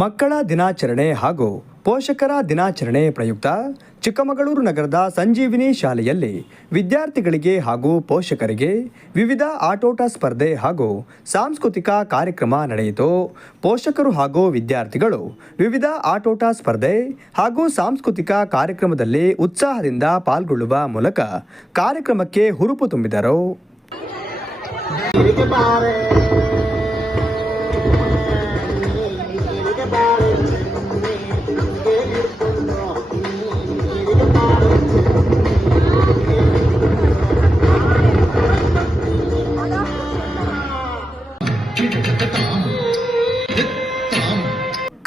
ಮಕ್ಕಳ ದಿನಾಚರಣೆ ಹಾಗೂ ಪೋಷಕರ ದಿನಾಚರಣೆ ಪ್ರಯುಕ್ತ ಚಿಕ್ಕಮಗಳೂರು ನಗರದ ಸಂಜೀವಿನಿ ಶಾಲೆಯಲ್ಲಿ ವಿದ್ಯಾರ್ಥಿಗಳಿಗೆ ಹಾಗೂ ಪೋಷಕರಿಗೆ ವಿವಿಧ ಆಟೋಟ ಸ್ಪರ್ಧೆ ಹಾಗೂ ಸಾಂಸ್ಕೃತಿಕ ಕಾರ್ಯಕ್ರಮ ನಡೆಯಿತು. ಪೋಷಕರು ಹಾಗೂ ವಿದ್ಯಾರ್ಥಿಗಳು ವಿವಿಧ ಆಟೋಟ ಸ್ಪರ್ಧೆ ಹಾಗೂ ಸಾಂಸ್ಕೃತಿಕ ಕಾರ್ಯಕ್ರಮದಲ್ಲಿ ಉತ್ಸಾಹದಿಂದ ಪಾಲ್ಗೊಳ್ಳುವ ಮೂಲಕ ಕಾರ್ಯಕ್ರಮಕ್ಕೆ ಹುರುಪು ತುಂಬಿದರು.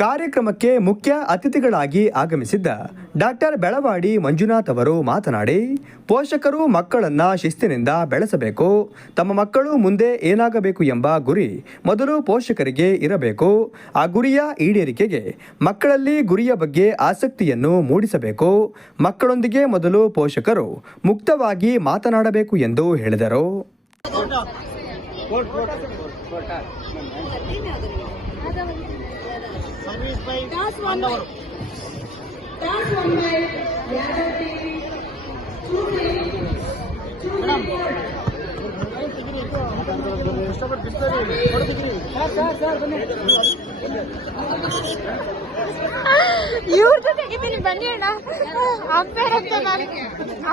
ಕಾರ್ಯಕ್ರಮಕ್ಕೆ ಮುಖ್ಯ ಅತಿಥಿಗಳಾಗಿ ಆಗಮಿಸಿದ್ದ ಡಾಕ್ಟರ್ ಬೆಳವಾಡಿ ಮಂಜುನಾಥ್ ಅವರು ಮಾತನಾಡಿ, ಪೋಷಕರು ಮಕ್ಕಳನ್ನ ಶಿಸ್ತಿನಿಂದ ಬೆಳೆಸಬೇಕು, ತಮ್ಮ ಮಕ್ಕಳು ಮುಂದೆ ಏನಾಗಬೇಕು ಎಂಬ ಗುರಿ ಮೊದಲು ಪೋಷಕರಿಗೆ ಇರಬೇಕು, ಆ ಗುರಿಯ ಈಡೇರಿಕೆಗೆ ಮಕ್ಕಳಲ್ಲಿ ಗುರಿಯ ಬಗ್ಗೆ ಆಸಕ್ತಿಯನ್ನು ಮೂಡಿಸಬೇಕು, ಮಕ್ಕಳೊಂದಿಗೆ ಮೊದಲು ಪೋಷಕರು ಮುಕ್ತವಾಗಿ ಮಾತನಾಡಬೇಕು ಎಂದು ಹೇಳಿದರು. ಪೋರ್ಟಲ್ ಪೋರ್ಟಲ್ ನದಿ ಬನ್ನಿ ಅಣ್ಣ ಆಂಪೇರು ಅಂತಾರೆ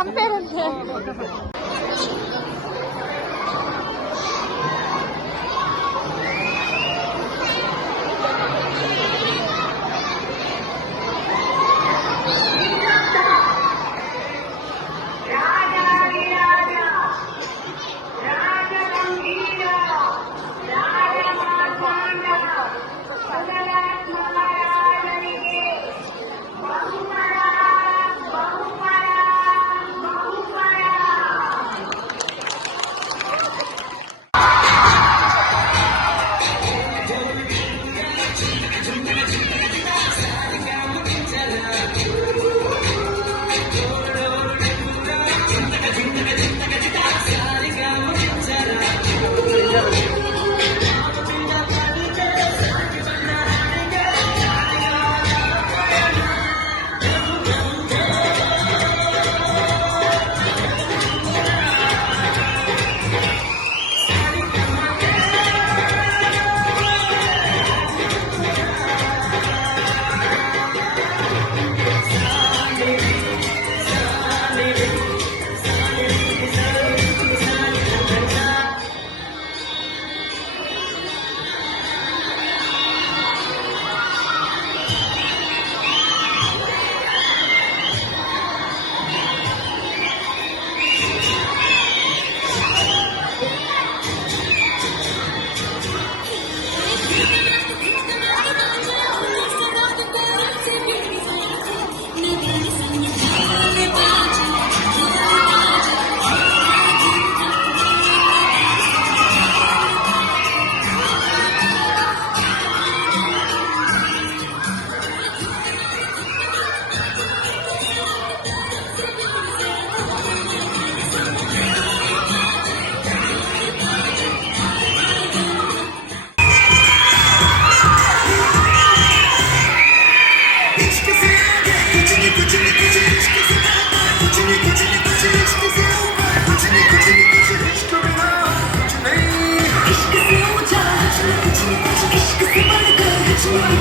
ಅಂಪೇರ್ ಅಂತ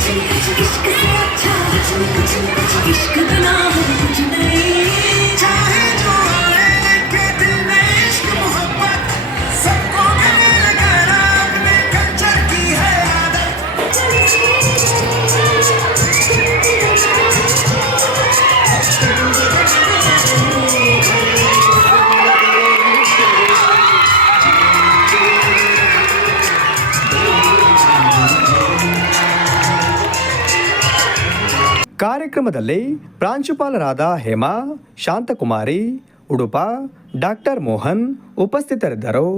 Kaçın kaçın iş kızı yapacağım Kaçın kaçın kaçın iş ಕಾರ್ಯಕ್ರಮದಲ್ಲಿ ಪ್ರಾಂಶುಪಾಲರಾದ ಹೇಮಾ ಶಾಂತಕುಮಾರಿ ಉಡುಪ ಡಾಕ್ಟರ್ ಮೋಹನ್ ಉಪಸ್ಥಿತರಿದ್ದರು.